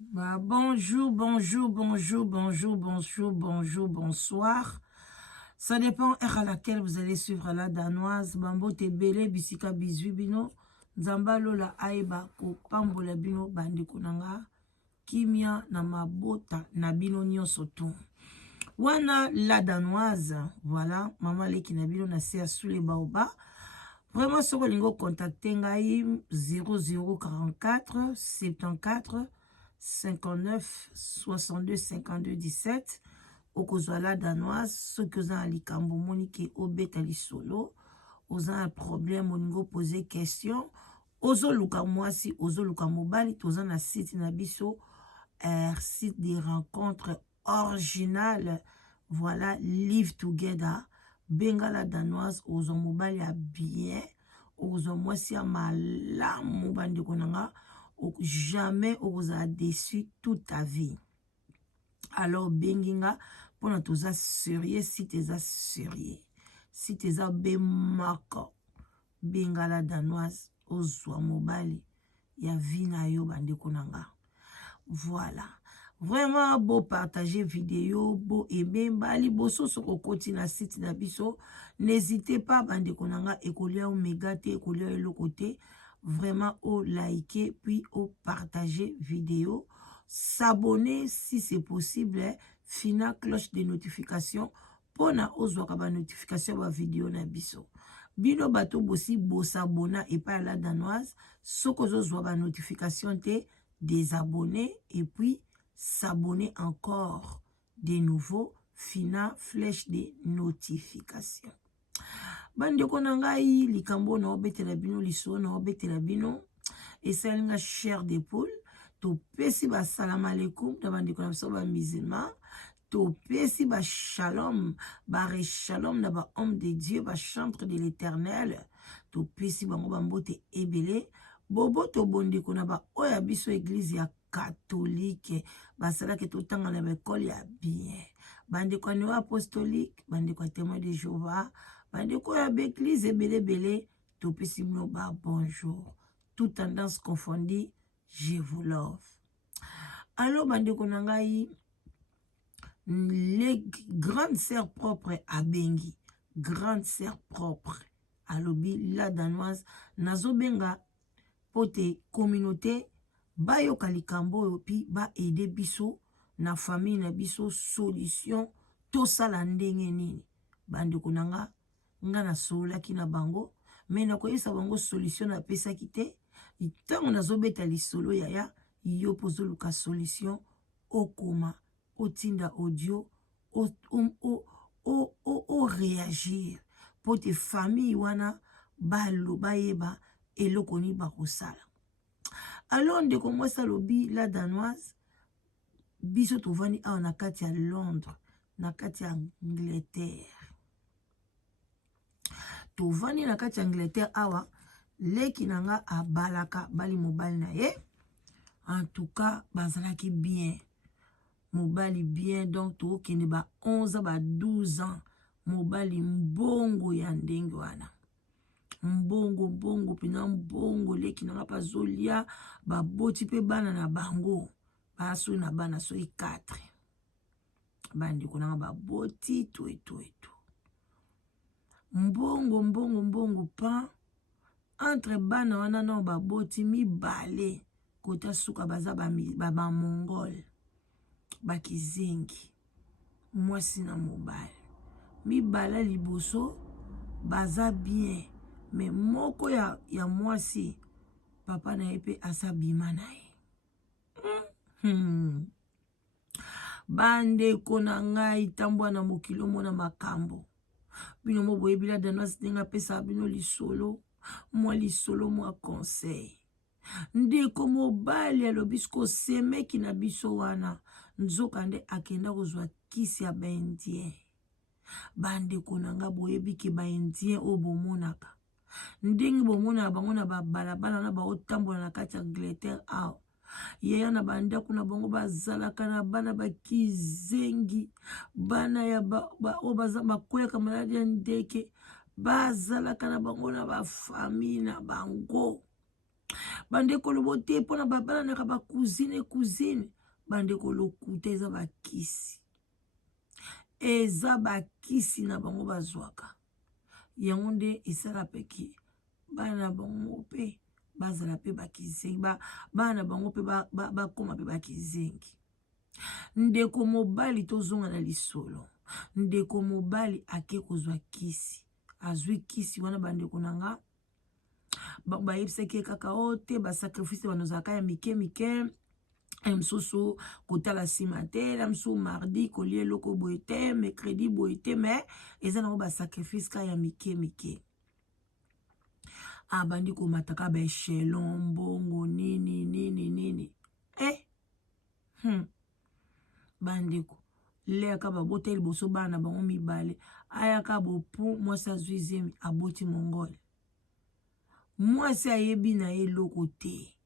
Bah, bonjour, bonjour, bonjour, bonjour, bonjour, bonjour, bonsoir. Ça dépend à laquelle vous allez suivre la danoise. Bambo te bele bisika bizwi bino. Nzambalo la aiba ko pambola bino bandi kunanga. Kimia na mabota na bino nyonso tu. Wana la danoise. Voilà. Maman leki na bino na sea sous les baobas. Vraiment, ce que vous contactez, 0044 74 59 62 52 17. Okozwala danoise, ce que vous avez likambo monique obeta li solo. Vous avez un problème, vous poser question. Ozo luka mwasi, ozo luka mobali, toza na site nabiso, site de rencontres originales. Voilà, live together. Bengala danoise, ozo mobali a bien. Ozo mwasi a malamu bandi konanga. Jamais oza déçu toute ta vie. Alors benginga, pona toza sérieux, si t'es sérieux. Si t'es bemako. Bengala danoise, ozwa mobali. Ya vina yo bandi konanga. Voilà. Vraiment, beau partager vidéo, beau aimer, bali, beau soko koti na site na biso. N'hésitez pas, bande konanga, ekolia omega te, ekolia elokote. Vraiment, au liker, puis au partager vidéo. S'abonner si c'est possible. Fina cloche de notification. Pona ozwaka ba notification ba vidéo na biso. Bino bato bosi bo s'abona et pas la danoise. Soko zozwa ba notification te. Désabonner et puis s'abonner encore de nouveau. Fina flèche de notification. Bande konangai likambo na obetela bino liso na obetela bino esalinga chair de poule to pesi ba salam alaikum na bande konamso ba musulman to pesi ba shalom ba re shalom na ba homme de Dieu ba chantre de l'Éternel to pesi bango bambote ebele bobo to bonde kona ba oya biso église ya catholique basala ke to tanga na école ya bien bande kwa no apostolique bande kwa témoin de Jéhovah bande kwa ya église ebele to pesi mno ba bonjour toute tendance confondue je vous love. Alors bande konangai les grandes sœurs propres à Bengi, grandes sœurs propres à Lobi, la danoise, nazo benga pote communauté, ba yo kalikambo yo pi ba aider biso na famille na biso solution to sala ndenge nini. Bande konanga nga na sola ki na bango, mais na koyesa bango solution na pesa kite, itango nazo beta lisolo yaya, yo pozo luka solution okoma. Otinda audio, o réagir pour tes familles wana balo bayeba elokoni bakosala. Alors de comment ça lobi la danoise biso tovani a na kati ya Londres na kati ya Angleterre. Tovani na kati ya Angleterre awa leki nanga abalaka bali mobile na ye. En tout cas bazalaki bien. Mobali bien, donc to kende ba 11 ba 12 ans. Mobali mbongo ya ndenge wana. Mbongo pina mbongo leki na pa zolia ba boti pe bana na bango. Ba so na bana so 4. Bandi kuna ba boti to. Mbongo pa entre bana wana na ba boti mi bale kota suka baza ba mongol. Bakizengi mwasi na mobile mibala liboso baza bien mais moko ya mwasi papa na epe asabima na ye bande kona ngai tambwa na mokilo mona makambo bino mo boyebila danoise denga pesa bino lisolo mwa conseil ndeko mobali alobisko semeki na biso wana nzoka nde akenda kozwa kisi ya baindien bandeko nanga boyebi ke baindien oyo bomonaka ndenge bomonaka bango na babalabala na baotambola na kati ya Angleterre awa yaya na bandako na bango bazalaka na bana bakizengi bana ya oyo bakweyaka maladi ya ndeke bazalaka na bango na bafamille na bango bandeko lobote pona babana naka ba cousine bandeko lokuta eza bakisi na bango bazwaka yango nde esala peki bana bango pe bazala pe bakizengi bana bango pe bakoma pe bakizengi. Ndeko mobali tozonga na lisolo ndeko mobali ake kozwa kisi azwi kisi wana bandeko nanga bayebisaki kaka o te basacrifice banozalaka ya mike msusu kotala nsima te na msusu mardi kolia eloko boye te mercredi boye te me eza nango basacrifice ka ya mike abandi komataka baechelon mbongo nini bandeko leyaka babota liboso bana bango mibale ayaka bopu mwasi azwi zemi aboti mongole mwasi ayebi na ye eloko te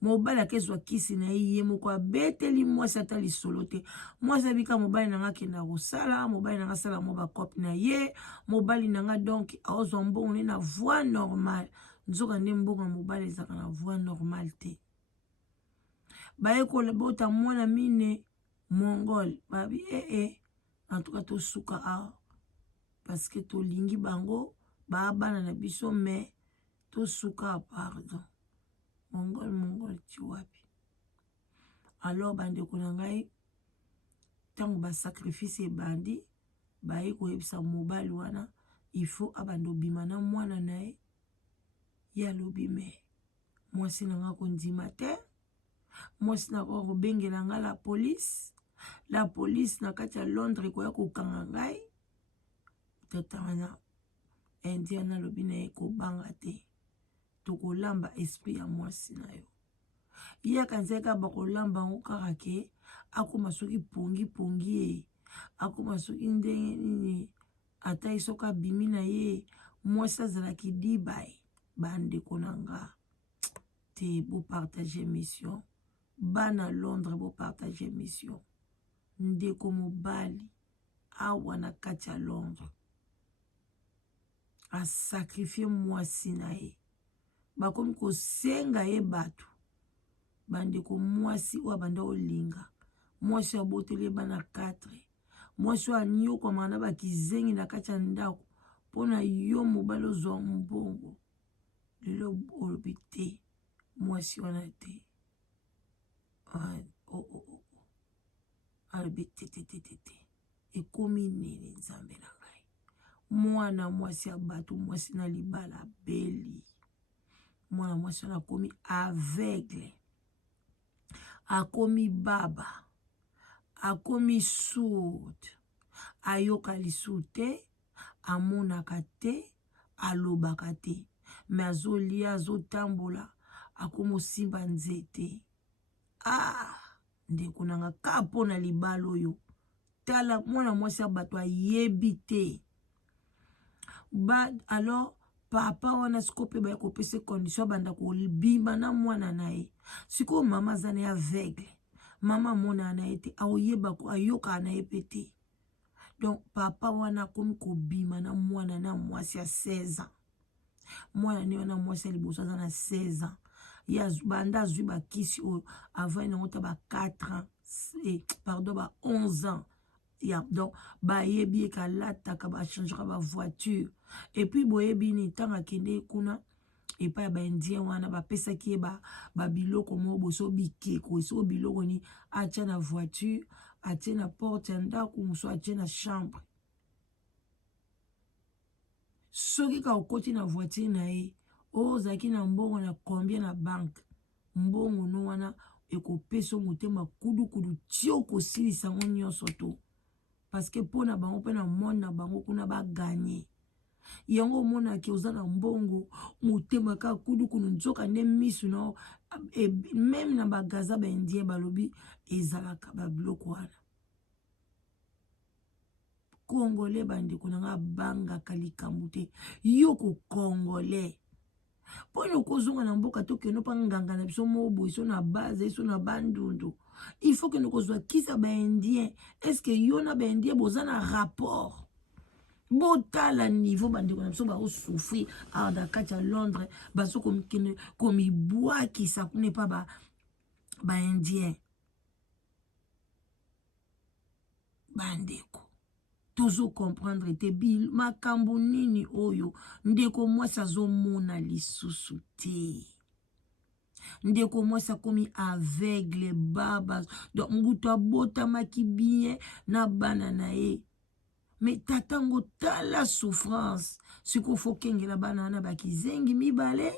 mobali akezwa kisi na ye moko abeteli mwasi ata lisolo te mwasi abika mobali nanga akenda kosala mobali nanga asala mo bakope na ye mobali nanga donc aozwa mbongo ne na voie normale nzoka nde mbongo ya mobali ezaka na voie normale te baye kolabota mwana mine mongole babi en tout cas tosuka awa parce que tolingi bango bana na biso mais tosuka pardon mongole ti wapi alors bandeko na ngai ntango basacrifice ebandi baye koyebisa mobali wana il faut abanda obima na mwana na ye ye alobi me mwasi na nga kondima te mwasi na nga kobengela nga la police na kati ya Londres koya kokanga ngai tata wana indien alobi na ye kobanga te tokolamba esprit ya mwasi na yo ye kanzaka bakolamba ngo kaka ke akoma soki pongi akoma soki ndenge nini ata isoka bimi na ye mwasi azalaki dibai bandeko na nga te bo partager mission bana Londres bo partager mission ndeko mobali awa na kati ya Londres a sacrifier mwasi na ye bakomi kosenga ye bato bandeko mwasi oyo abanda olinga mwasi aboteli bana 4 mwasi oyo anyokwamaka na bakizengi na kati ya ndako mpona yo mobali ozwa mbongo lelo olobi te mwasi wana te alobi te ekomi nini nzambe na ngai mwana mwasi ya bato mwasi na libala beli mwana mwasi wana akomi aveugle akomi baba akomi sourd ayoka lisu te amonaka te alobaka te me azolia azotambola akomi osimba nzete ndeko nanga ka mpona libala oyo tala mwana mwasi ya bato ayebi te alors papa wana sikoyo mpe baya kopesa condition abanda kobima na mwana na ye sikoyo mama aza na ye aveugle mama amonaka na ye te aoyebako ayokaka na ye mpe te donc papa wana akomi kobima na mwana na mwasi ya 16 ans mwana ne wana mwasi ya liboso aza na 16 ans ye banda azwi bakisi oyo avant nango ta ba 4 ans pardon ba 11 ans donc bayebi ye kalataka bachangeaka bavoiture et puis boyebi ni ntango akende kuna epai ya baindien wana bapesaki ye babiloko moko boso bikeko eso biloko ni atia na voiture atie na porte ya ndako moso atie na chambre soki ka okoti na voiture na ye ozalaki na mbongo na combien na banque mbongo no wana ekopesa motema kudukudu ti okosilisa ngo nyonso to parce que mpona bango mpe na monde na bango kuna baganye yango omonaki oza na mbongo motema kaka kudukudu nzoka nde misu na meme na bagaza baindien balobi ezalaka babiloko wana kongole bandeko nanga bangaka likambo te yoko kongole mpona okozonga na mboka tokende mpa nganga na biso moboye so na base so na bandundu il faut kende kozwa kisa baindien estce yo na baindien boza na rapport botala niveau bandeko na biso baosouffrir na kati ya Londres bazo komibwakisa kune pa baindien bandeko tozo comprendre te makambo nini oyo ndeko mwasi azomona lisusu te ndeko mwasi akomi aveugle baba donc nguto abotamaki bien na bana na ye mais tatango tala souffrance siko fo kengela bana wana bakizengi mibale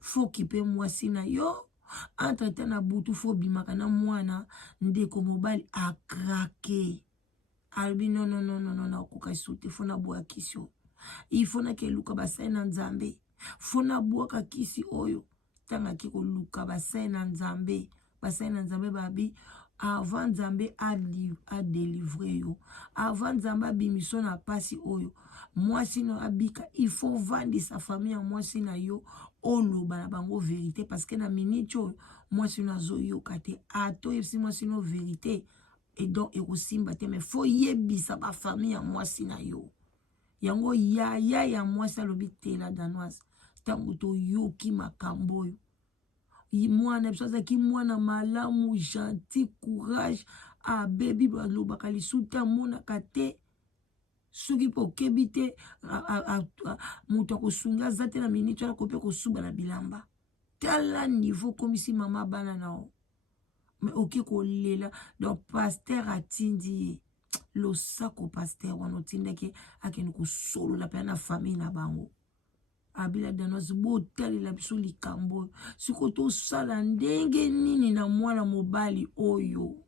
fo kipe mwasi na yo entre temps na butu fo bimaka na mwana ndeko mobali akrake albi non okoka sute fo na boya kisio il faut na ke luka basai na nzambe fo na boka kisi oyo tanga ki ko luka basai na nzambe babi avant nzambe a délivrer yo avant nzambe abimiso na pasi oyo mwasi no abika il faut vendre sa famille en mwasi na yo oloba na bango vérité parce que na minute oyo mwasi no azoyoka te ato yebisi mwasi no vérité et donc ekosimba te mais faut yebisa ba famille en mwasi na yo yango ya mwasi alobi te la danoise tango to yoki makambo oyo mwana biso azalaki mwana malamu gentil courage abebi balobaka lisuta amonaka te soki mpo okebi te moto akosunga aza te na miniti wana kope kosuba na bilamba tala niveau komisi mama bana nao mais oke kolela donc paster atindi ye losako paster wana otindaki akende kosolola mpe na famille na bango abila danoise botalela biso likambo siko tosala ndenge nini na mwana mobali oyo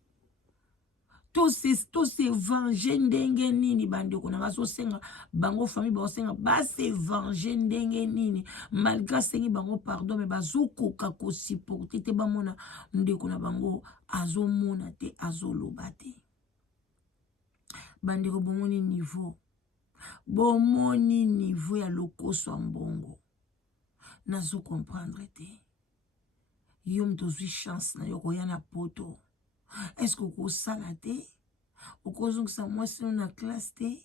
tose venger ndenge nini bandeko na ngaso senga bango famille baosenga base venger ndenge nini malgré sengi bango pardon mais bazokoka ko supporter te bamona ndeko na bango azomona te azoloba te bandeko bomoni niveau ya lokoso mbongo nazo comprendre te yo mtozwi chance na yo koya na poto est-ce que okosala te okozongisa mwasi na classe te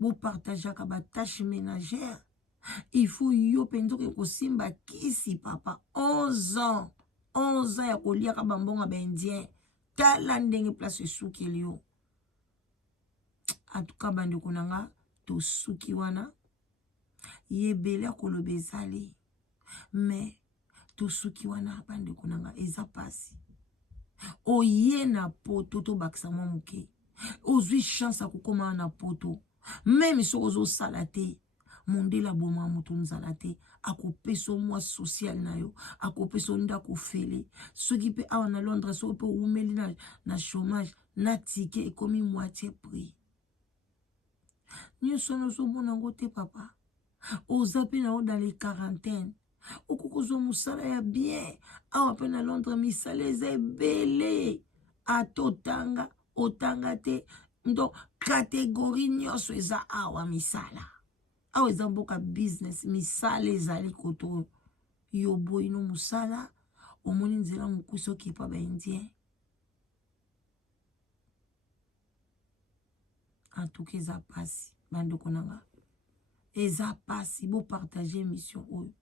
bopartageaka batâche ménagère il faut yo mpenza kosimba kisi papa 11 ans ya koliaka bambongo baindien tala ndenge place esukeli yo en tout cas bandeko nanga tosuki wana yebele koloba ezali mais tosuki wana bandeko nanga eza pasi oye na poto tobakisa mwa moke ozwi chance akokoma na poto même soki ozosala te mondela boma moto nzala te akopesa mwa social na yo akopesa ndako fele soki mpe awa na Londres soki mpe umeli na chômage na tike ekomi moitié prix nyonso nozomona ngo te papa oza mpe na yo dans les quarantaines okokozwa mosala ya bien awa mpe na Londres misala eza ebele ata otanga te donc catégorie nyonso eza awa misala awa eza mboka business misala ezali koto yo boyi no mosala omoni nzela mokusi okipa baindien en tout cas eza pasi bandeko nanga eza pasi bopartage émission oyo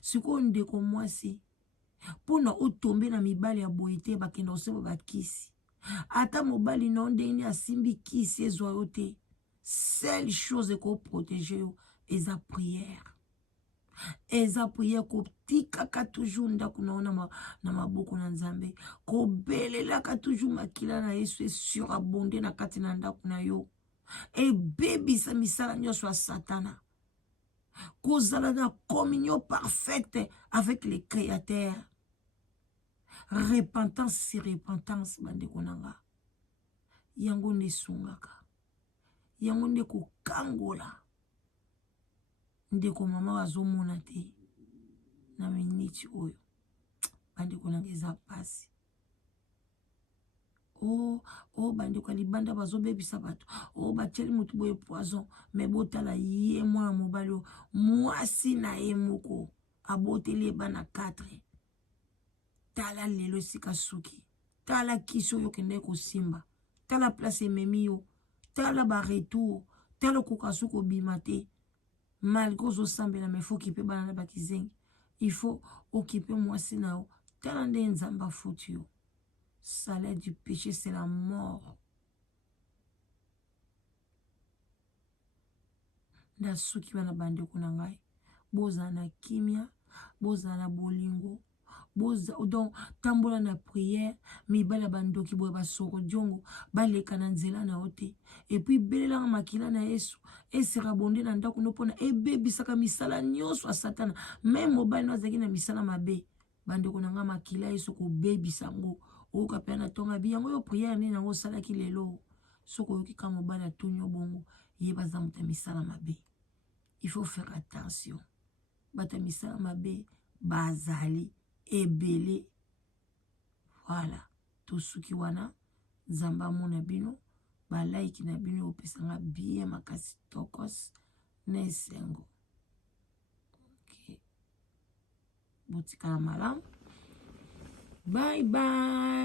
sikoyo ndeko mwasi mpona otombe na mibali ya boye te bakenda kosemba bakisi ata mobali na ndeni asimbi kisi ezwa yo te seule chose ekoprotege yo eza prière kotikaka toujours ndako na yo na maboko na nzambe kobelelaka toujours makila na yesu esurabonde na kati na ndako na yo ebebisa misala nyonso ya satana kozala na communion parfaite avec le créateur repentance sur repentance bandeko nanga yango nde esungaka yango nde kokangola ndeko mama azomona te na miniti oyo bandeko nanga eza pasi bandeko libanda bazobebisa bato batieli motu boye poison mais botala ye mwana mobali oyo mwasi na ye moko aboteli bana 4 tala lelo esika suki tala kisi oyo kende kosimba tala place ememi yo tala baretour talo kokasuko bimate malgré ozosambela mais faut occuper bana na bakizengi il faut occuper mwasi na yo tala nde nzambe afuti yo salaire du péché c'est la mort nda suki bana bandeko na ngai bozala na kimia bozala na bolingo donc tambola na prière mibala bandoki boye basoko diongo baleka na nzela na yo te epuis belelanga makila na yesu esera bonde na ndako no mpona ebebisaka misala nyonso ya satana meme mobali no azalaki na misala mabe bandeko na nga makila yesu kobebisa yango oyoka mpe na tonga bi yango oyo prière nini yango osalaki lelo soki oyoki ka mobali atuni yo bongo yeba aza moto ya misala mabe. Il faut faire attention bato ya misala mabe bazali ebele voilà tosuki wana nzambe amona bino balaiki na bino opesanga bien makasi tokos na esengo okay. Botikala malamu bye bye.